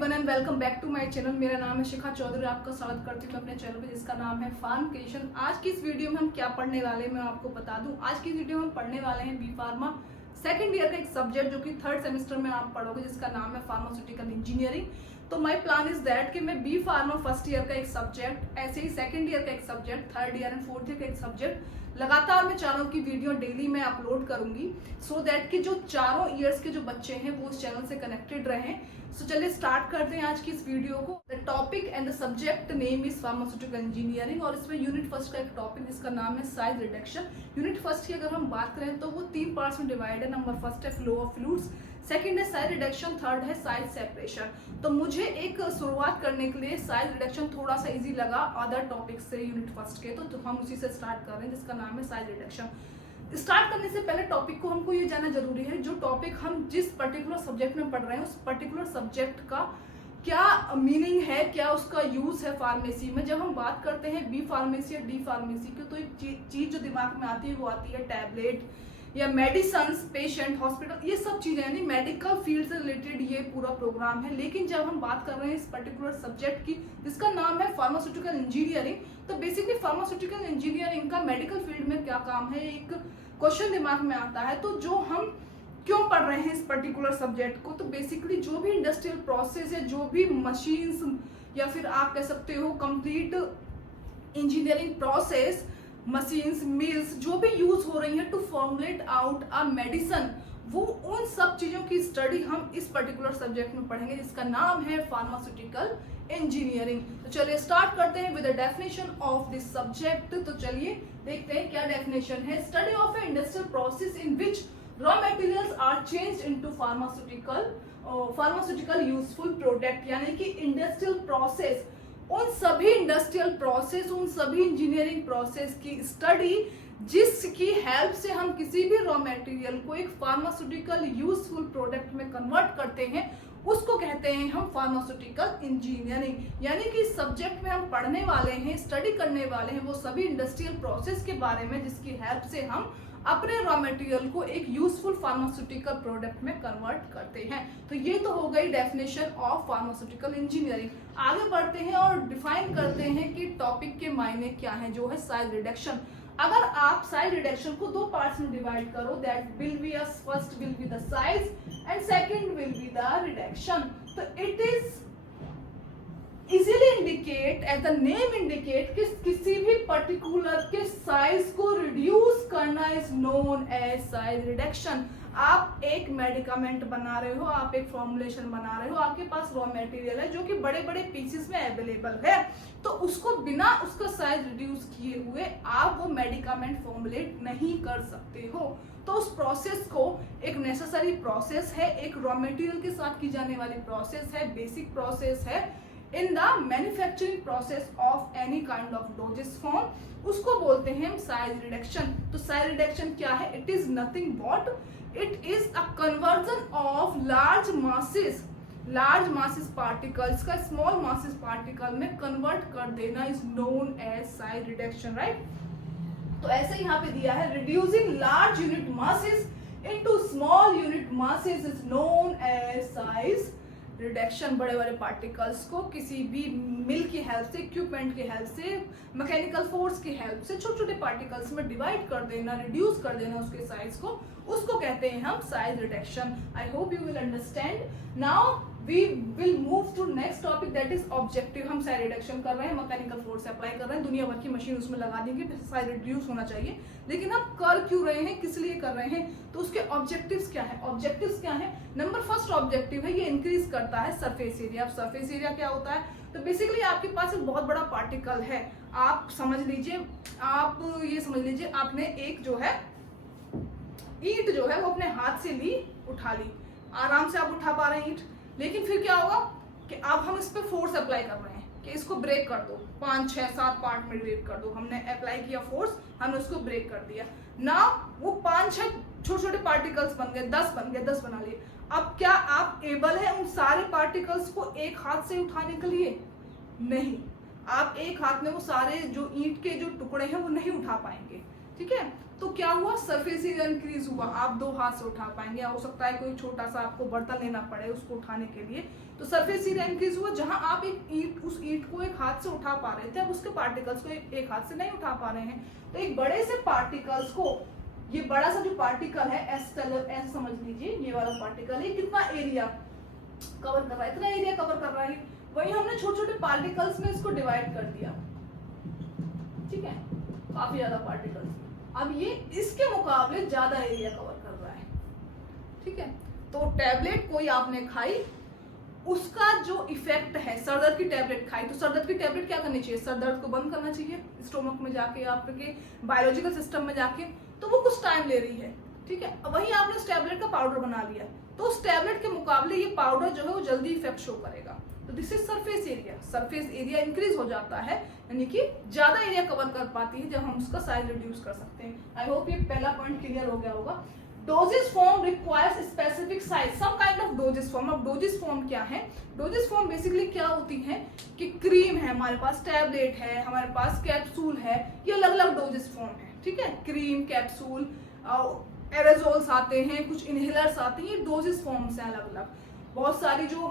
Everyone and welcome back to my channel. मेरा नाम है शिखा चौधरी। आपका स्वागत करती हूँ अपने चैनल पे जिसका नाम है फार्मेकेशन। आज की इस वीडियो में हम क्या पढ़ने वाले हैं मैं आपको बता दूं। आज की वीडियो में हम पढ़ने वाले हैं बी फार्मा सेकंड ईयर का एक सब्जेक्ट जो कि थर्ड सेमेस्टर में आप पढ़ोगे जिसका नाम है फार्मास्यूटिकल इंजीनियरिंग। तो माय प्लान इज दैट कि मैं बी फार्मा फर्स्ट ईयर का एक सब्जेक्ट, ऐसे ही सेकंड ईयर का एक subject, third year and fourth year का एक सब्जेक्ट लगातार मैं चारों की वीडियो डेली मैं अपलोड करूंगी सो दैट कि जो चारों ईयर्स के जो बच्चे हैं वो उस चैनल से कनेक्टेड रहें। सो चलिए स्टार्ट करते हैं आज की इस वीडियो को। The topic and the subject name is pharmaceutical engineering और इसमें यूनिट फर्स्ट का एक टॉपिक जिसका नाम है साइज रिडक्शन। यूनिट फर्स्ट की अगर हम बात करें तो वो 3 पार्ट्स में डिवाइड है। नंबर फर्स्ट है फ्लो ऑफ फ्लूइड्स, सेकंड है साइज रिडक्शन, थर्ड है साइज सेपरेशन। तो मुझे एक शुरुआत करने के लिए साइज रिडक्शन थोड़ा सा इजी लगा अदर टॉपिक से यूनिट फर्स्ट के, तो हम उसी से स्टार्ट कर रहे हैं जिसका नाम है साइज रिडक्शन। स्टार्ट करने से पहले टॉपिक को हमको ये जानना जरूरी है जो टॉपिक हम जिस पर्टिकुलर सब्जेक्ट में पढ़ रहे हैं उस पर्टिकुलर सब्जेक्ट का क्या मीनिंग है, क्या उसका यूज है फार्मेसी में। जब हम बात करते हैं बी फार्मेसी या डी फार्मेसी की तो एक चीज जो दिमाग में आती है वो आती है टैबलेट या मेडिसिन, पेशेंट, हॉस्पिटल, ये सब चीजें यानी मेडिकल फील्ड से रिलेटेड ये पूरा प्रोग्राम है। लेकिन जब हम बात कर रहे हैं इस पर्टिकुलर सब्जेक्ट की जिसका नाम है फार्मास्यूटिकल इंजीनियरिंग, तो बेसिकली फार्मास्यूटिकल इंजीनियरिंग का मेडिकल फील्ड में क्या काम है, एक क्वेश्चन दिमाग में आता है। तो जो हम क्यों पढ़ रहे हैं इस पर्टिकुलर सब्जेक्ट को, तो बेसिकली जो भी इंडस्ट्रियल प्रोसेस है, जो भी मशीन्स या फिर आप कह सकते हो complete engineering process, machines, mills जो भी यूज हो रही है to formulate out a medicine, वो उन सब चीजों की स्टडी हम इस पर्टिकुलर सब्जेक्ट में पढ़ेंगे जिसका नाम है फार्मास्यूटिकल इंजीनियरिंग। तो चलिए स्टार्ट करते हैं with the definition of this subject. तो चलिए देखते हैं क्या डेफिनेशन है। Study of a industrial process in which raw materials are changed into pharmaceutical useful product, यानी कि इंडस्ट्रियल प्रोसेस, उन सभी इंडस्ट्रियल प्रोसेस, उन सभी इंजीनियरिंग प्रोसेस की स्टडी जिसकी हेल्प से हम किसी भी रॉ मटेरियल को एक फार्मास्यूटिकल यूजफुल प्रोडक्ट में कन्वर्ट करते हैं, उसको कहते हैं हम फार्मास्यूटिकल इंजीनियरिंग। यानी कि सब्जेक्ट में हम पढ़ने वाले हैं, स्टडी करने वाले हैं वो सभी इंडस्ट्रियल प्रोसेस के बारे में जिसकी हेल्प से हम अपने रॉ मटेरियल को एक यूजफुल फार्मास्यूटिकल प्रोडक्ट में कन्वर्ट करते हैं। तो ये तो हो गई डेफिनेशन ऑफ फार्मास्यूटिकल इंजीनियरिंग। आगे बढ़ते हैं और डिफाइन करते हैं कि टॉपिक के मायने क्या हैं, जो है साइज रिडक्शन। अगर आप साइज रिडक्शन को 2 पार्ट्स में डिवाइड करो, that will be first will be the size and second will be the reduction. तो it is easily indicate as the name indicate कि किसी भी पर्टिकुलर के साइज को रिड्यूस करना is known as size reduction. आप एक मेडिकामेंट बना रहे हो, आप एक फॉर्मुलेशन बना रहे हो, आपके पास रॉ मटेरियल है जो कि बड़े बड़े पीसेस में अवेलेबल है, तो उसको बिना उसका साइज रिड्यूस किए हुए आप वो मेडिकामेंट फॉर्मुलेट नहीं कर सकते हो। तो उस प्रोसेस को एक नेसेसरी प्रोसेस है, एक रॉ मटेरियल के साथ की जाने वाली प्रोसेस है, बेसिक प्रोसेस है in the manufacturing process of any kind of dosage form, उसको बोलते हैं साइज रिडक्शन। तो साइज रिडक्शन क्या है? It is nothing but it is a conversion of large masses particles का स्मॉल मासेस पार्टिकल में convert कर देना is known as size reduction, right. तो ऐसे यहाँ पे दिया है reducing large unit masses into small unit masses is known as size reduction. बड़े बड़े पार्टिकल्स को किसी भी मिल की हेल्प से, इक्विपमेंट की हेल्प से, मैकेनिकल फोर्स की हेल्प से छोटे छोटे पार्टिकल्स में डिवाइड कर देना, रिड्यूस कर देना उसके साइज को, उसको कहते हैं हम size reduction. I hope you will understand. Now we will move to next topic that is objective. हम साइज रिडक्शन कर रहे हैं, मैकेनिकल फोर्स अप्लाई कर रहे हैं, दुनिया भर की मशीन उसमें लगा देंगे, साइज रिड्यूस होना चाहिए। लेकिन हम कर क्यों रहे हैं, किस लिए कर रहे हैं, तो उसके ऑब्जेक्टिव्स क्या है। ऑब्जेक्टिव्स क्या है? नंबर फर्स्ट ऑब्जेक्टिव है ये इंक्रीज करता है सरफेस एरिया। अब सरफेस एरिया क्या होता है? तो बेसिकली आपके पास एक बहुत बड़ा पार्टिकल है, आप समझ लीजिए, आप ये समझ लीजिए आपने एक जो है ईंट जो है वो अपने हाथ से ली, उठा ली, आराम से आप उठा पा रहे हैं ईंट, लेकिन फिर क्या होगा कि अब हम इस पे फोर्स अप्लाई कर रहे हैं कि इसको ब्रेक कर दो, 5, 6, 7 पार्ट में ब्रेक कर दो। हमने अप्लाई किया फोर्स, हमने उसको ब्रेक कर दिया ना, वो 5-6 छोटे छोटे पार्टिकल्स बन गए, 10 बन गए, 10 बना लिए। अब क्या आप एबल है उन सारे पार्टिकल्स को एक हाथ से उठाने के लिए? नहीं, आप एक हाथ में वो सारे जो ईंट के जो टुकड़े हैं वो नहीं उठा पाएंगे, ठीक है। तो क्या हुआ, सरफेस एरिया इंक्रीज हुआ, आप 2 हाथ से उठा पाएंगे, या हो सकता है कोई छोटा सा आपको बर्तन लेना पड़े उसको उठाने के लिए, तो सरफेस एरिया इंक्रीज हुआ। जहां आप एक ईंट, उस ईंट को एक हाथ से उठा पा रहे थे, अब उसके पार्टिकल्स को एक हाथ से नहीं उठा पा रहे हैं। तो एक बड़े से पार्टिकल्स को, ये बड़ा सा जो पार्टिकल है एस समझ लीजिए, ये वाला पार्टिकल है, कितना एरिया कवर कर रहा है, इतना एरिया कवर कर रहा है। वही हमने छोटे छोटे पार्टिकल्स में इसको डिवाइड कर दिया, ठीक है, काफी ज्यादा पार्टिकल्स। अब ये इसके मुकाबले ज्यादा एरिया कवर कर रहा है, ठीक है। तो टैबलेट कोई आपने खाई, उसका जो इफेक्ट है, सरदर्द की टैबलेट खाई, तो सरदर्द की टैबलेट क्या करनी चाहिए, सरदर्द को बंद करना चाहिए स्टोमक में जाके, आपके बायोलॉजिकल सिस्टम में जाके, तो वो कुछ टाइम ले रही है, ठीक है। वहीं आपने उस टैबलेट का पाउडर बना लिया, तो उस टैबलेट के मुकाबले ये पाउडर जो है वो जल्दी इफेक्ट शो करेगा। तो this is surface area, surface area increase हो जाता है, यानी कि ज्यादा एरिया कवर कर पाती है जब हम उसका साइज रिड्यूस कर सकते हैं। आई होप ये पहला पॉइंट क्लियर हो गया होगा। Dosage form requires specific size, some kind of dosage form. अब डोजेस फॉर्म क्या है, डोजेस फॉर्म बेसिकली क्या होती है कि क्रीम है हमारे पास, टैबलेट है हमारे पास, कैप्सूल है, ये अलग अलग डोजेस फॉर्म है, ठीक है। क्रीम, कैप्सूल, एरेजोल्स आते हैं, कुछ इनहेलर्स आते हैं, ये डोजेस फॉर्म्स हैं अलग अलग। बहुत सारी जो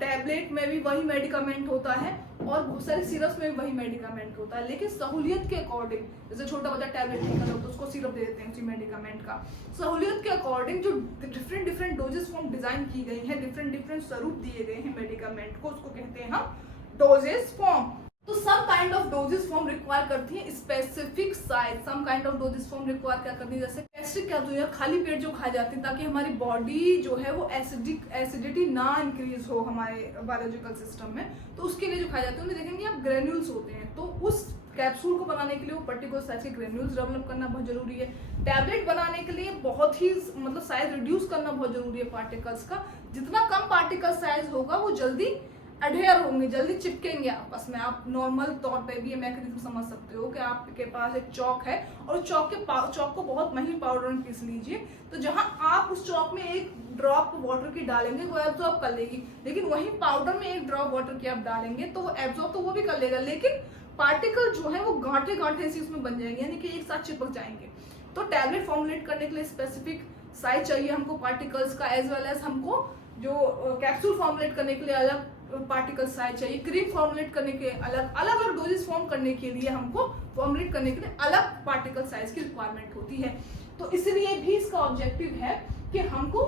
टैबलेट में भी वही मेडिकामेंट होता है और बहुत सारी सिरप्स में भी वही मेडिकामेंट होता है, लेकिन सहूलियत के अकॉर्डिंग, जैसे छोटा बच्चा टैबलेट नहीं कर रहा तो उसको सिरप दे देते हैं उसी मेडिकामेंट का। सहूलियत के अकॉर्डिंग जो different different doses form design की गई है, डिफरेंट डिफरेंट स्वरूप दिए गए हैं मेडिकामेंट को, उसको कहते हैं हम डोजेस फॉर्म। तो some kind of dosage form require करती है specific size, some kind of dosage form require क्या करती है, जैसे गैस्ट्रिक कैप्सूल या खाली पेट जो खाए जाते हैं, ताकि हमारी बॉडी जो है वो एसिडिटी ना इंक्रीज हो हमारे बायोलॉजिकल सिस्टम में, तो उसके लिए जो खाए जाते हैं उन्हें देखेंगे आप ग्रेन्यूल्स होते हैं, तो उस कैप्सूल को बनाने के लिए वो पर्टिकुलर साइज के ग्रेन्यूल्स डेवलप करना बहुत जरूरी है। टैबलेट बनाने के लिए बहुत ही मतलब साइज रिड्यूस करना बहुत जरूरी है पार्टिकल्स का, जितना कम पार्टिकल साइज होगा वो जल्दी अडेयर होंगे, जल्दी चिपकेंगे आपस में। आप नॉर्मल तौर पे भी ये मैकेनिज्म समझ सकते हो कि आपके पास एक चौक है और उस चौक को बहुत महीन पाउडर में पीस लीजिए, तो जहां आप उस चौक में एक ड्रॉप वाटर की डालेंगे वो एब्जॉर्ब कर लेगी, लेकिन वही पाउडर में एक ड्रॉप वाटर की आप डालेंगे तो वो एब्जॉर्ब तो वो भी कर लेगा, लेकिन पार्टिकल जो है वो गांठे गांठे से उसमें बन जाएंगे, यानी कि एक साथ चिपक जाएंगे। तो टैबलेट फॉर्मुलेट करने के लिए स्पेसिफिक साइज चाहिए हमको पार्टिकल्स का, एज वेल एज हमको जो कैप्सूल फॉर्मुलेट करने के लिए अलग पार्टिकल साइज चाहिए, क्रीम फॉर्मुलेट करने के अलग अलग डोजेस फॉर्म करने के लिए हमको फॉर्मुलेट करने के लिए अलग पार्टिकल साइज की रिक्वायरमेंट होती है। तो इसलिए भी इसका ऑब्जेक्टिव है कि हमको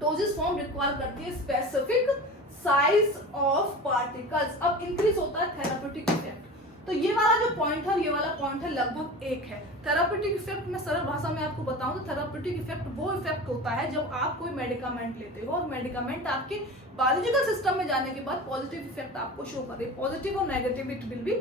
डोजेस फॉर्म रिक्वायर करती है स्पेसिफिक साइज ऑफ पार्टिकल्स। अब इंक्रीज होता है थेराप्यूटिक इफेक्ट, तो ये वाला जो पॉइंट है, ये वाला पॉइंट है लगभग एक है। थेराप्यूटिक इफेक्ट में सरल भाषा में आपको बताऊं तो थेराप्यूटिक इफेक्ट वो इफेक्ट होता है जब आप कोई मेडिकामेंट लेते हो और मेडिकामेंट आपके बायोलॉजिकल सिस्टम में जाने के बाद पॉजिटिव इफेक्ट आपको शो कर रही है, पॉजिटिव और नेगेटिव इट विल बी,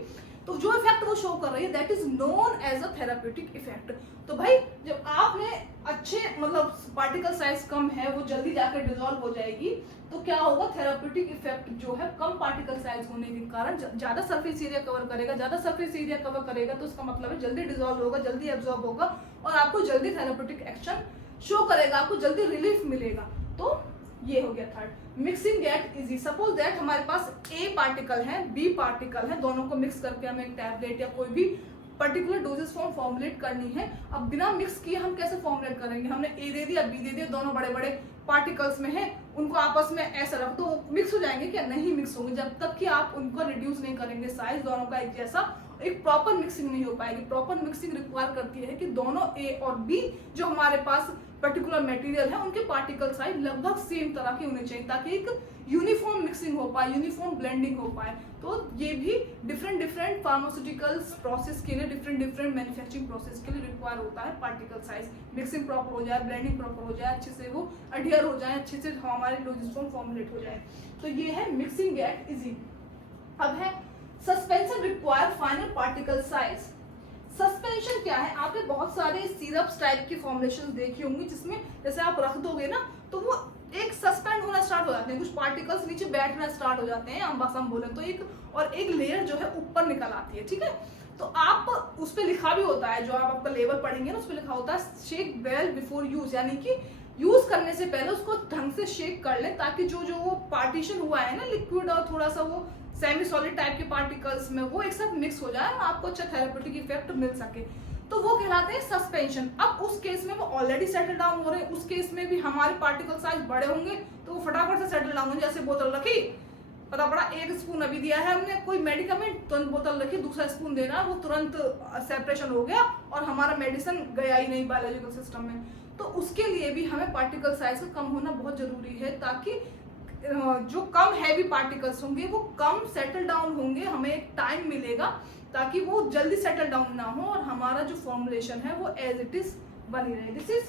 तो जो इफेक्ट वो शो कर रही है that is known as a therapeutic effect. तो भाई जब आपने अच्छे मतलब पार्टिकल साइज कम है वो जल्दी जाकर डिसॉल्व हो जाएगी, तो क्या होगा, थेराप्यूटिक इफेक्ट जो है कम पार्टिकल साइज होने के कारण ज्यादा सरफेस एरिया कवर करेगा, ज्यादा सरफेस एरिया कवर करेगा तो उसका मतलब है जल्दी डिसॉल्व होगा, जल्दी एब्जॉर्ब होगा और आपको जल्दी थेराप्यूटिक एक्शन शो करेगा, आपको जल्दी रिलीफ मिलेगा। तो ये हो गया third. Mixing gate easy, suppose that हमारे पास ए पार्टिकल है, बी पार्टिकल है, दोनों को मिक्स करके हमें एक टैबलेट या कोई भी पर्टिकुलर डोजेस फॉर्म फॉर्मुलेट करनी है। अब बिना मिक्स किए हम कैसे फॉर्मुलेट करेंगे, हमने ए दे दिया, बी दे दिया, दोनों बड़े बड़े पार्टिकल्स में है, उनको आपस में ऐसा रख दो, मिक्स हो जाएंगे क्या, नहीं मिक्स होंगे जब तक कि आप उनको रिड्यूस नहीं करेंगे साइज दोनों का एक जैसा, एक प्रॉपर मिक्सिंग नहीं हो पाएगी। प्रॉपर मिक्सिंग रिक्वायर करती है कि दोनों ए और बी जो हमारे पास पर्टिकुलर मटेरियल है उनके पार्टिकल साइज लगभग सेम तरह के होने चाहिए ताकि एक यूनिफॉर्म मिक्सिंग हो पाए, यूनिफॉर्म ब्लेंडिंग हो पाए। तो ये भी डिफरेंट डिफरेंट फार्मास्यूटिकल्स प्रोसेस के लिए, डिफरेंट डिफरेंट मैन्युफैक्चरिंग प्रोसेस के लिए रिक्वायर होता है पार्टिकल साइज। मिक्सिंग प्रॉपर हो जाए, ब्लेंडिंग प्रॉपर हो जाए, अच्छे से वो अडियर हो जाए, अच्छे से हमारे डोजेस फॉर्म फॉर्मुलेट हो जाए। तो ये है मिक्सिंग गेट इजी। अब है suspension require final particle size. Suspension क्या है, आपने बहुत सारे सिरप्स टाइप की फॉर्मुलेशन देखी होंगी जिसमें जैसे आप रख दोगे ना तो वो एक सस्पेंड होना स्टार्ट हो जाते हैं, कुछ पार्टिकल्स नीचे बैठना स्टार्ट हो जाते हैं, हम भाषा में बोले तो एक लेयर जो है ऊपर निकल आती है, ठीक है। तो आप उस पर लिखा भी होता है, जो आप आपका लेबल पढ़ेंगे ना उस पर लिखा होता है शेक वेल बिफोर यूज, यानी कि यूज करने से पहले उसको ढंग से शेक कर ले ताकि जो वो पार्टीशन हुआ है ना लिक्विड और थोड़ा सा वो सेमी सॉलिड टाइप के पार्टिकल्स में वो एक साथ मिक्स हो जाए और आपको अच्छा थेरेप्यूटिक इफेक्ट मिल सके। तो वो कहलाते हैं सस्पेंशन। अब उस केस में वो ऑलरेडी सेटल डाउन हो रहे हैं, उस केस में भी हमारे पार्टिकल साइज बड़े होंगे तो वो फटाफट से सेटल डाउन होंगे। जैसे बोतल रखी, पता पड़ा 1 स्पून अभी दिया है हमने कोई मेडिकमेंट, तुरंत बोतल रखी, दूसरा स्पून देना, वो तुरंत सेपरेशन हो गया और हमारा मेडिसिन गया ही नहीं बायोलॉजिकल सिस्टम में। तो उसके लिए भी हमें पार्टिकल साइज का कम होना बहुत जरूरी है, ताकि जो कम हैवी पार्टिकल्स होंगे वो कम सेटल डाउन होंगे, हमें एक टाइम मिलेगा ताकि वो जल्दी सेटल डाउन ना हो और हमारा जो फॉर्मुलेशन है वो एज इट इज बनी रहे। This is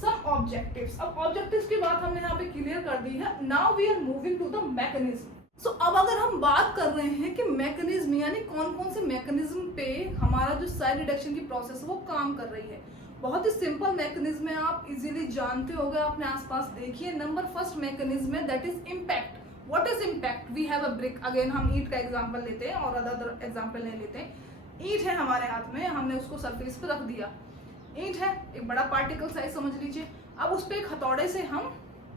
some objectives. अब ऑब्जेक्टिव्स की बात हमने यहाँ पे क्लियर कर दी है। Now we are moving to the mechanism. So अब अगर हम बात कर रहे हैं कि मैकेनिज्म यानी कौन कौन से मैकेनिज्म पे हमारा जो साइड रिडक्शन की प्रोसेस है वो काम कर रही है, बहुत ही सिंपल मैकेनिज्म है, आप इजीली जानते होंगे, अपने आसपास देखिए। नंबर फर्स्ट मैकेनिज्म है that is impact. What is impact? We have a brick, again हम ईंट का एग्जांपल लेते हैं और अदर एग्जांपल नहीं लेते हैं। ईंट है हमारे हाथ में, हमने उसको सरफेस पे रख दिया, ईंट है, एक बड़ा पार्टिकल साइज समझ लीजिए। अब उस पे एक हथौड़े से हम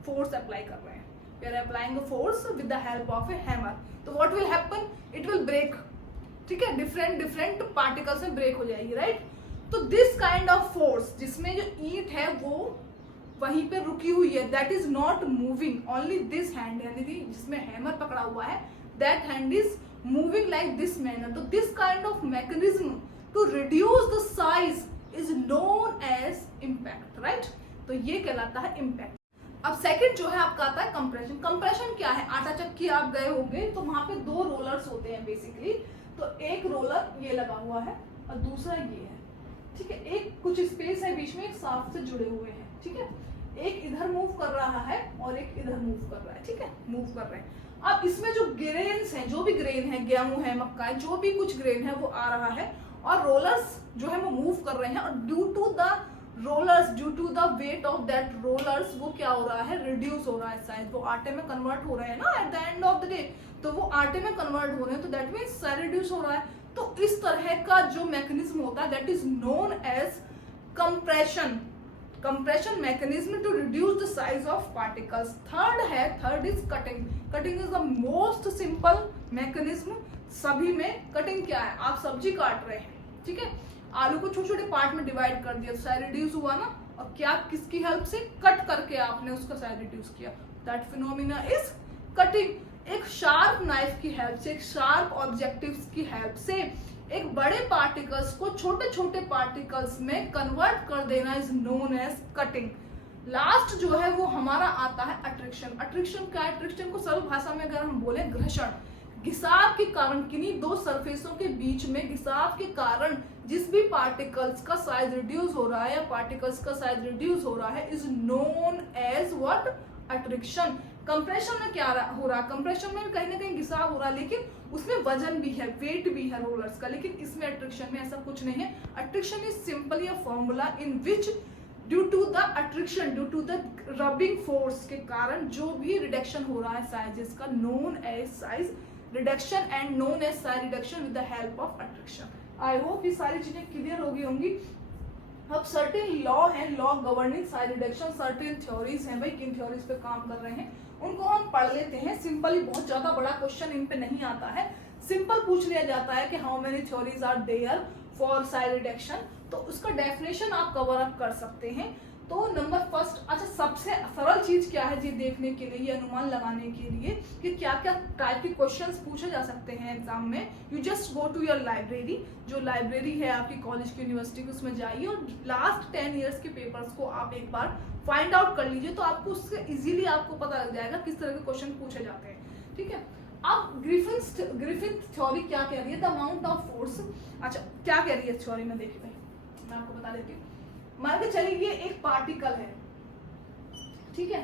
फोर्स अप्लाई कर रहे हैं, we are applying a force with the help of a hammer. तो what will happen? It will break, ठीक है, डिफरेंट पार्टिकल्स में ब्रेक हो जाएगी, राइट। तो दिस काइंड ऑफ फोर्स जिसमें जो ईंट है वो वहीं पे रुकी हुई है, that is not moving, only this hand यानी कि जिसमें हैमर पकड़ा हुआ है that hand is moving like this manner. तो this kind of mechanism to reduce the size is known as impact, right. तो ये कहलाता है इम्पैक्ट। अब सेकंड जो है आपका आता है कंप्रेशन। कंप्रेशन क्या है? आटा चक्की आप गए होंगे तो वहां पे 2 रोलर्स होते हैं बेसिकली। तो एक रोलर ये लगा हुआ है और दूसरा ये है, ठीक है, एक कुछ स्पेस है बीच में, एक साफ से जुड़े हुए हैं, ठीक है। एक इधर मूव कर रहा है और एक इधर मूव कर रहा है, ठीक है, मूव कर रहे हैं। अब इसमें जो ग्रेन्स हैं, जो भी ग्रेन है, गेहूं है, मक्का है, जो भी कुछ ग्रेन है वो आ रहा है और रोलर्स जो है वो मूव कर रहे हैं और due to the rollers, due to the weight of that rollers वो क्या हो रहा है? रिड्यूस हो रहा है साइज, वो आटे में कन्वर्ट हो रहे हैं ना at the end of the day, तो वो आटे में कन्वर्ट हो रहे हैं, तो दैट मीन्स साइज रिड्यूस हो रहा है। तो इस तरह का जो मैकेनिज्म होता है that is known as compression. Compression mechanism to reduce the size of particles. Third is cutting. Cutting is the most simple mechanism सभी में। कटिंग क्या है? आप सब्जी काट रहे हैं, ठीक है, आलू को छोटे छोटे पार्ट में डिवाइड कर दिया, साइज रिड्यूस हुआ ना, और क्या किसकी हेल्प से? कट करके आपने उसका साइज रिड्यूस किया, दैट फिनोमिना इज कटिंग। एक शार्प नाइफ की हेल्प से, एक शार्प ऑब्जेक्टिव्स की हेल्प से एक बड़े पार्टिकल्स को छोटे छोटे पार्टिकल्स में कन्वर्ट कर देना is known as cutting. Last जो है वो हमारा आता है अट्रैक्शन। अट्रैक्शन क्या है? अट्रैक्शन को सरल भाषा में अगर हम बोले घर्षण, घिसाव के कारण, किन्हीं 2 सरफेसों के बीच में घिसाव के कारण जिस भी पार्टिकल्स का साइज रिड्यूस हो रहा है या पार्टिकल्स का साइज रिड्यूस हो रहा है is known as what? Attraction. Compression में क्या हो रहा है? कंप्रेशन में कहीं ना कहीं घिसाव हो रहा है, लेकिन उसमें वजन भी है, वेट भी है रोलर्स का, लेकिन इसमें अट्रैक्शन में ऐसा कुछ नहीं है। Attraction is simply a formula in which due to the attraction, due to the rubbing force के कारण जो भी रिडक्शन हो रहा है साइजेस का, known as size reduction and known as size reduction with the help of attraction. I hope ये सारी चीजें क्लियर हो गई होंगी। अब सर्टेन लॉ है, law governing size reduction, certain theories हैं, भाई किन थ्योरीज पे काम कर रहे हैं उनको हम पढ़ लेते हैं सिंपली। बहुत ज्यादा बड़ा क्वेश्चन इन पे नहीं आता है, सिंपल पूछ लिया जाता है कि how many theories are there for size reduction, तो उसका डेफिनेशन आप कवर अप कर सकते हैं। तो नंबर फर्स्ट, अच्छा सबसे सरल चीज क्या है ये देखने के लिए, ये अनुमान लगाने के लिए कि क्या क्या टाइप के क्वेश्चंस पूछे जा सकते हैं एग्जाम में, you just go to your library, जो लाइब्रेरी है आपकी कॉलेज की, यूनिवर्सिटी की, उसमें जाइए और लास्ट 10 ईयर्स के पेपर्स को आप एक बार फाइंड आउट कर लीजिए, तो आपको उससे इजीली आपको पता लग जाएगा किस तरह के क्वेश्चन पूछे जाते हैं, ठीक है। अब ग्रिफिथ थ्योरी क्या कह रही है? The amount of force. अच्छा क्या कह रही है थ्योरी में? देखिए भाई मैं आपको बता देती हूँ। मान के चलिए ये एक पार्टिकल है, ठीक है,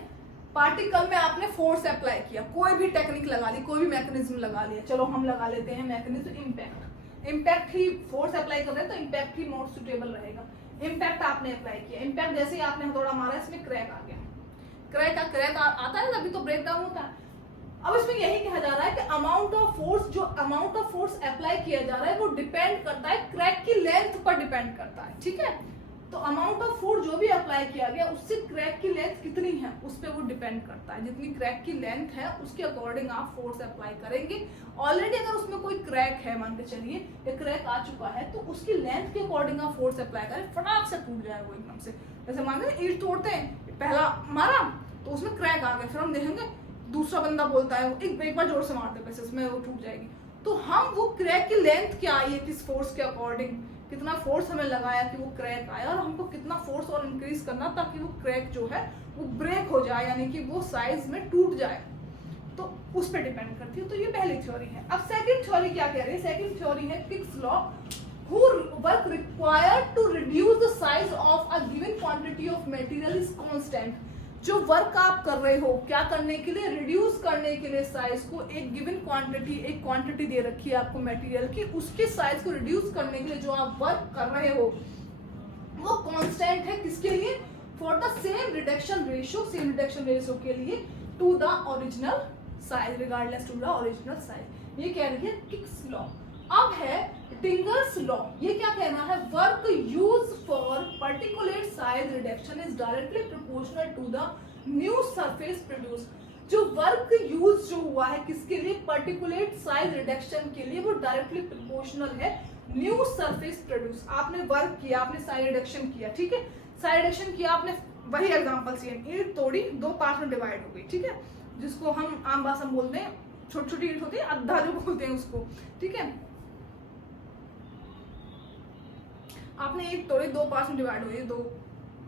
पार्टिकल में आपने फोर्स अप्लाई किया, कोई भी टेक्निक लगा ली, कोई भी मैकेनिज्म लगा लिया, चलो हम लगा लेते हैं mechanism impact. Impact he force apply कर रहे हैं तो इम्पैक्ट ही मोस्ट सुटेबल रहेगा। इम्पैक्ट आपने अप्लाई किया, इम्पैक्ट जैसे ही आपने हथौड़ा मारा इसमें क्रैक आ गया, क्रैक आता है ना, तभी तो ब्रेक डाउन होता है। अब इसमें यही कहा जा रहा है कि अमाउंट ऑफ फोर्स, जो अमाउंट ऑफ फोर्स अप्लाई किया जा रहा है वो डिपेंड करता है क्रैक की लेंथ पर डिपेंड करता है, ठीक है। तो अमाउंट ऑफ फोर्स जो भी अप्लाई किया गया उससे क्रैक की लेंथ कितनी है उस पर वो डिपेंड करता है। जितनी क्रैक की लेंथ है उसके अकॉर्डिंग आप फोर्स अप्लाई करेंगे। ऑलरेडी अगर उसमें कोई क्रैक है, मान के चलिए ये क्रैक आ चुका है, तो उसकी लेंथ के अकॉर्डिंग आप फोर्स अप्लाई करें, फटाक से टूट जाए वो एकदम से। जैसे मान लीजिए ईंट तोड़ते हैं, पहला मारा तो उसमें क्रैक आ गया, फिर हम देखेंगे दूसरा बंदा बोलता है एक बार जोर से मारते पैसे उसमें वो टूट जाएगी। तो हम वो क्रैक की लेंथ क्या आई है, किस फोर्स के अकॉर्डिंग, कितना फोर्स हमें लगाया कि वो क्रैक आया, और हमको कितना फोर्स और इंक्रीज करना ताकि वो क्रैक जो है वो ब्रेक हो जाए, यानी कि वो साइज में टूट जाए, तो उस पर डिपेंड करती है। तो ये पहली थ्योरी है। अब सेकंड थ्योरी क्या कह रही है? सेकंड थ्योरी है fix law, who work required to reduce the size of a given quantity of material is constant। जो वर्क आप कर रहे हो क्या करने के लिए? रिड्यूस करने के लिए साइज को। एक गिवन क्वांटिटी, एक क्वांटिटी दे रखी है आपको मटेरियल की, उसके साइज को रिड्यूस करने के लिए जो आप वर्क कर रहे हो वो कांस्टेंट है। किसके लिए? For the same reduction ratio, same reduction ratio के लिए to the original size, regardless to the original size. ये कह रही है किक्स लॉ। अब है टिंगर्स लॉ। ये क्या कहना है? Work use for particular size reduction is directly proportional to the new surface produce. जो वर्क यूज जो हुआ है किसके लिए? पर्टिकुलर साइज रिडक्शन के लिए, वो डायरेक्टली प्रोपोर्शनल है न्यू सरफेस प्रोड्यूस। आपने वर्क किया, आपने साइज रिडक्शन किया, ठीक है, साइज रिडक्शन किया आपने, वही एग्जांपल सेम, ईंट तोड़ी, दो पार्ट में डिवाइड हो गई, ठीक है, जिसको हम आम भाषा में बोलते हैं, छोटी छोटी ईंट होती है, अद्धा जो बोलते हैं उसको, ठीक है। आपने एक तोड़ी, दो पार्ट्स में डिवाइड हो गई, दो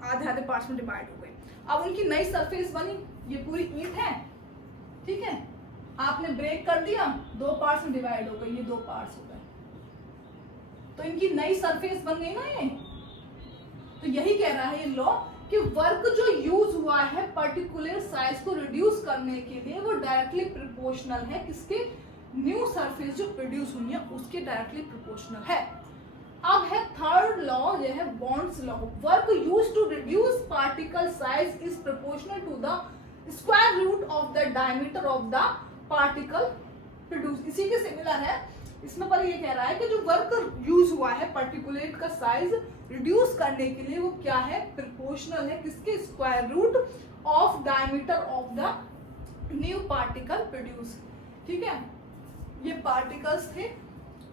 आधे आधे पार्ट्स में डिवाइड हो गए। अब उनकी नई सरफेस बनी, ये पूरी ईंट है, ठीक है, आपने ब्रेक कर दिया, दो पार्ट्स में डिवाइड हो गई, ये दो पार्ट्स हो गए, तो इनकी नई सरफेस बन गई ना ये। तो यही कह रहा है ये लॉ कि वर्क जो यूज हुआ है पर्टिकुलर साइज को रिड्यूस करने के लिए वो डायरेक्टली प्रोपोर्शनल है किसके? न्यू सरफेस जो प्रोड्यूस हुई है उसके डायरेक्टली प्रोपोर्शनल है। अब है थर्ड लॉ, ये है Bond's law. Work use to reduce particle size is proportional to the square root of the diameter of the particle produce. इसी के सिमिलर है, इसमें पर ये कह रहा है कि जो वर्क यूज हुआ है पर्टिकुलेट का साइज रिड्यूस करने के लिए वो क्या है? प्रोपोर्शनल है किसके? Square root of diameter of the new particle produce, ठीक है। ये पार्टिकल्स थे,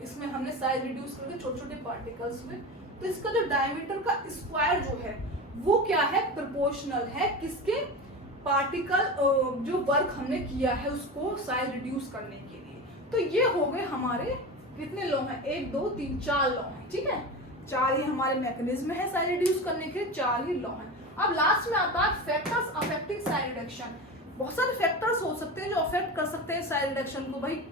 इसमें हमने साइज रिड्यूस करके छोटे छोटे पार्टिकल्स हुए, तो इसका जो डायमीटर का स्क्वायर जो है वो क्या है? प्रोपोर्शनल है किसके? पार्टिकल जो वर्क हमने किया है उसको साइज रिड्यूस करने के लिए। तो ये हो गए हमारे कितने लॉ हैं? 1 2 3 4 लॉ हैं, ठीक है, 4 ही हमारे मैकेनिज्म है साइज रिड्यूस करने के, 4 ही लॉ हैं। अब लास्ट में आता है फैक्टर्स अफेक्टिंग साइज रिडक्शन। बहुत सारे फैक्टर्स हो सकते हैं जो अफेक्ट कर सकते हैं साइज रिडक्शन को, भाई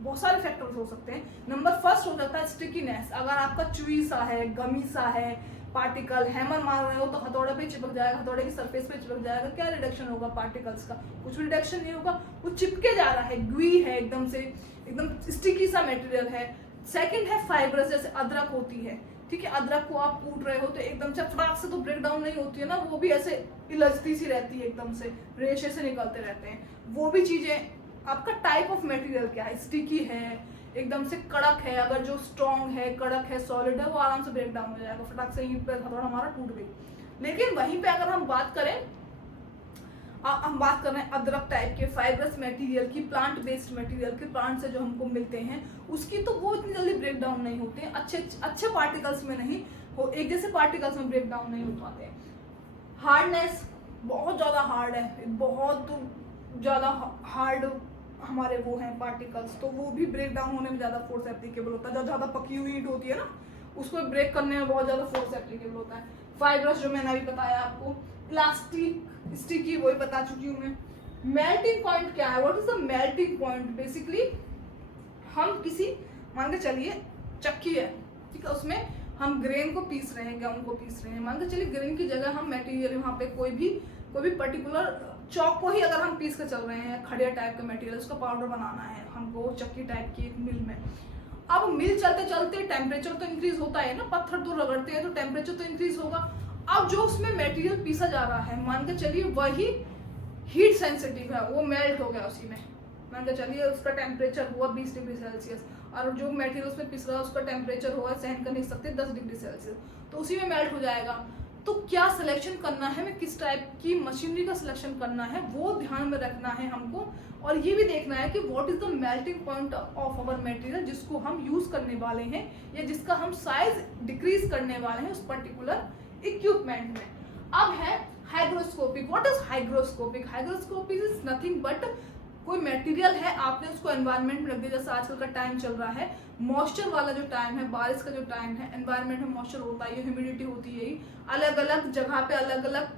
बहुत सारे फैक्टर्स हो सकते हैं। नंबर फर्स्ट हो जाता है स्टिकीनेस। अगर आपका चुई सा है, गमी सा है पार्टिकल, हैमर मार रहे हो तो हथौड़े पे चिपक जाएगा, हथौड़े की सरफेस पे चिपक जाएगा, क्या रिडक्शन होगा पार्टिकल्स का? कुछ भी रिडक्शन नहीं होगा, वो चिपके जा रहा है, ग्वी है, एकदम से एकदम स्टिकी सा मटेरियल है। सेकंड है फाइब्रस, जैसे अदरक होती है, ठीक है, अदरक को आप कूट रहे हो तो एकदम से फटाक से तो ब्रेक डाउन नहीं होती है ना, वो भी ऐसे इलझती सी रहती है, एकदम से रेशे से निकलते रहते हैं, वो भी चीजें। आपका टाइप ऑफ मटेरियल क्या है? स्टिकी है, एकदम से कड़क है, अगर जो स्ट्रॉन्ग है, कड़क है, सॉलिड है, वो आराम से ब्रेक डाउन हो जाएगा, फटाक से ईंट पे हथौड़ा हमारा टूट गई। लेकिन वहीं पे अगर हम बात करें, हम बात कर रहे हैं अदरक टाइप के फाइब्रस मटेरियल की, प्लांट बेस्ड मटेरियल के, प्लांट से जो हमको मिलते हैं उसकी, तो वो इतनी जल्दी ब्रेक डाउन नहीं होते हैं, अच्छे पार्टिकल्स में नहीं हो, एक जैसे पार्टिकल्स में ब्रेक डाउन नहीं हो पाते हैं। हार्डनेस बहुत ज्यादा हार्ड है, बहुत ज्यादा हार्ड हमारे वो हैं पार्टिकल्स, तो वो भी ब्रेक डाउन होने में ज्यादा फोर्स एप्लीकेबल होता है। जब ज्यादा पकी हुई ईंट होती है ना, उसको ब्रेक करने में बहुत ज्यादा फोर्स एप्लीकेबल होता है। फाइब्रस जो मैंने अभी बताया आपको, इलास्टिक, स्टिकी वही बता चुकी हूँ मैं। मेल्टिंग पॉइंट क्या है? What is the melting point? Basically हम किसी, मान के चलिए चक्की है, ठीक है, उसमें हम ग्रेन को पीस रहे हैं, गेहूं को पीस रहे हैं, मान के चलिए ग्रेन की जगह हम मटेरियल, वहाँ पे कोई भी पर्टिकुलर चौक को ही अगर हम पीस कर चल रहे हैं, खड़िया टाइप का मटेरियल, उसका पाउडर बनाना है हमको चक्की टाइप की एक मिल में। अब मिल चलते चलते टेम्परेचर तो इंक्रीज होता है ना, पत्थर तो रगड़ते हैं तो टेम्परेचर तो इंक्रीज होगा। अब जो उसमें मटेरियल पीसा जा रहा है, मान के चलिए वही हीट सेंसिटिव है, वो मेल्ट हो गया उसी में, मान के चलिए उसका टेम्परेचर हुआ 20 डिग्री सेल्सियस, और जो मटेरियल उसमें पिस रहा है उसका टेम्परेचर होगा, सहन कर नहीं सकते, 10 डिग्री सेल्सियस, तो उसी में मेल्ट हो जाएगा। तो क्या सिलेक्शन करना है, हमें किस टाइप की मशीनरी का सिलेक्शन करना है वो ध्यान में रखना है हमको, और ये भी देखना है कि what is the melting point of our material जिसको हम यूज करने वाले हैं या जिसका हम साइज डिक्रीज करने वाले हैं उस पर्टिकुलर इक्विपमेंट में। अब है hygroscopic. What is hygroscopic? Hygroscopic is nothing but कोई मटेरियल है, आपने उसको एनवायरनमेंट में रख दिया, जैसे आजकल का टाइम चल रहा है, मॉइस्चर वाला जो टाइम है, बारिश का जो टाइम है, एनवायरनमेंट में मॉइस्चर होता है, ह्यूमिडिटी होती है, अलग अलग जगह पे अलग अलग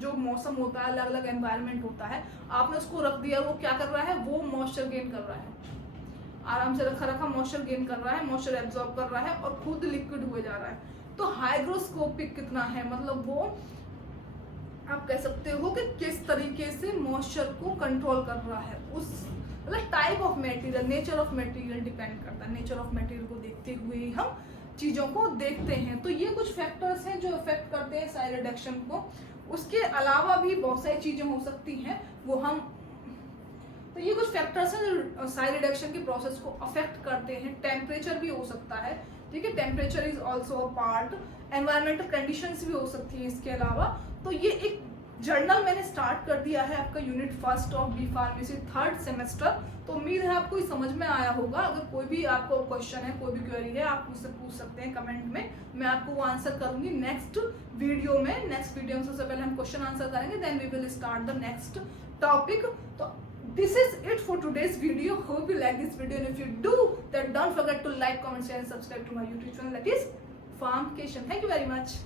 जो मौसम होता है, अलग अलग एनवायरनमेंट होता है, आपने उसको रख दिया, वो क्या कर रहा है, वो मॉइस्चर गेन कर रहा है, आराम से रखा मॉइस्चर गेन कर रहा है, मॉइस्चर एब्जॉर्ब कर रहा है और खुद लिक्विड हुए जा रहा है। तो हाइग्रोस्कोपिक कितना है, मतलब वो आप कह सकते हो कि किस तरीके से मॉइस्चर को कंट्रोल कर रहा है, उस मतलब type of material, nature of material depend करता है। नेचर ऑफ मटेरियल को देखते हुए ही हम चीज़ों को देखते हैं। तो ये कुछ फैक्टर्स हैं जो अफेक्ट करते हैं साइज रिडक्शन को। उसके अलावा भी बहुत सारी चीज़ें हो सकती हैं, वो हम, तो ये कुछ फैक्टर्स हैं जो साइज रिडक्शन के प्रोसेस को अफेक्ट करते हैं। टेम्परेचर भी हो सकता है, ठीक है, temperature is also a part, environmental conditions भी हो सकती है इसके अलावा। तो ये एक जर्नल मैंने स्टार्ट कर दिया है आपका unit first of B pharmacy 3rd semester. तो उम्मीद है आपको समझ में आया होगा। अगर कोई भी आपको क्वेश्चन है, कोई भी क्वेरी है, आप मुझसे पूछ सकते हैं कमेंट में, मैं आपको वो आंसर करूंगी नेक्स्ट वीडियो में। नेक्स्ट वीडियो में सबसे पहले हम क्वेश्चन आंसर करेंगे, then we will start the next topic. तो this is it for today's video. Hope you like this video, and if you do, then don't forget to like, comment, share and subscribe to my YouTube channel, that is Farmcation. Thank you very much.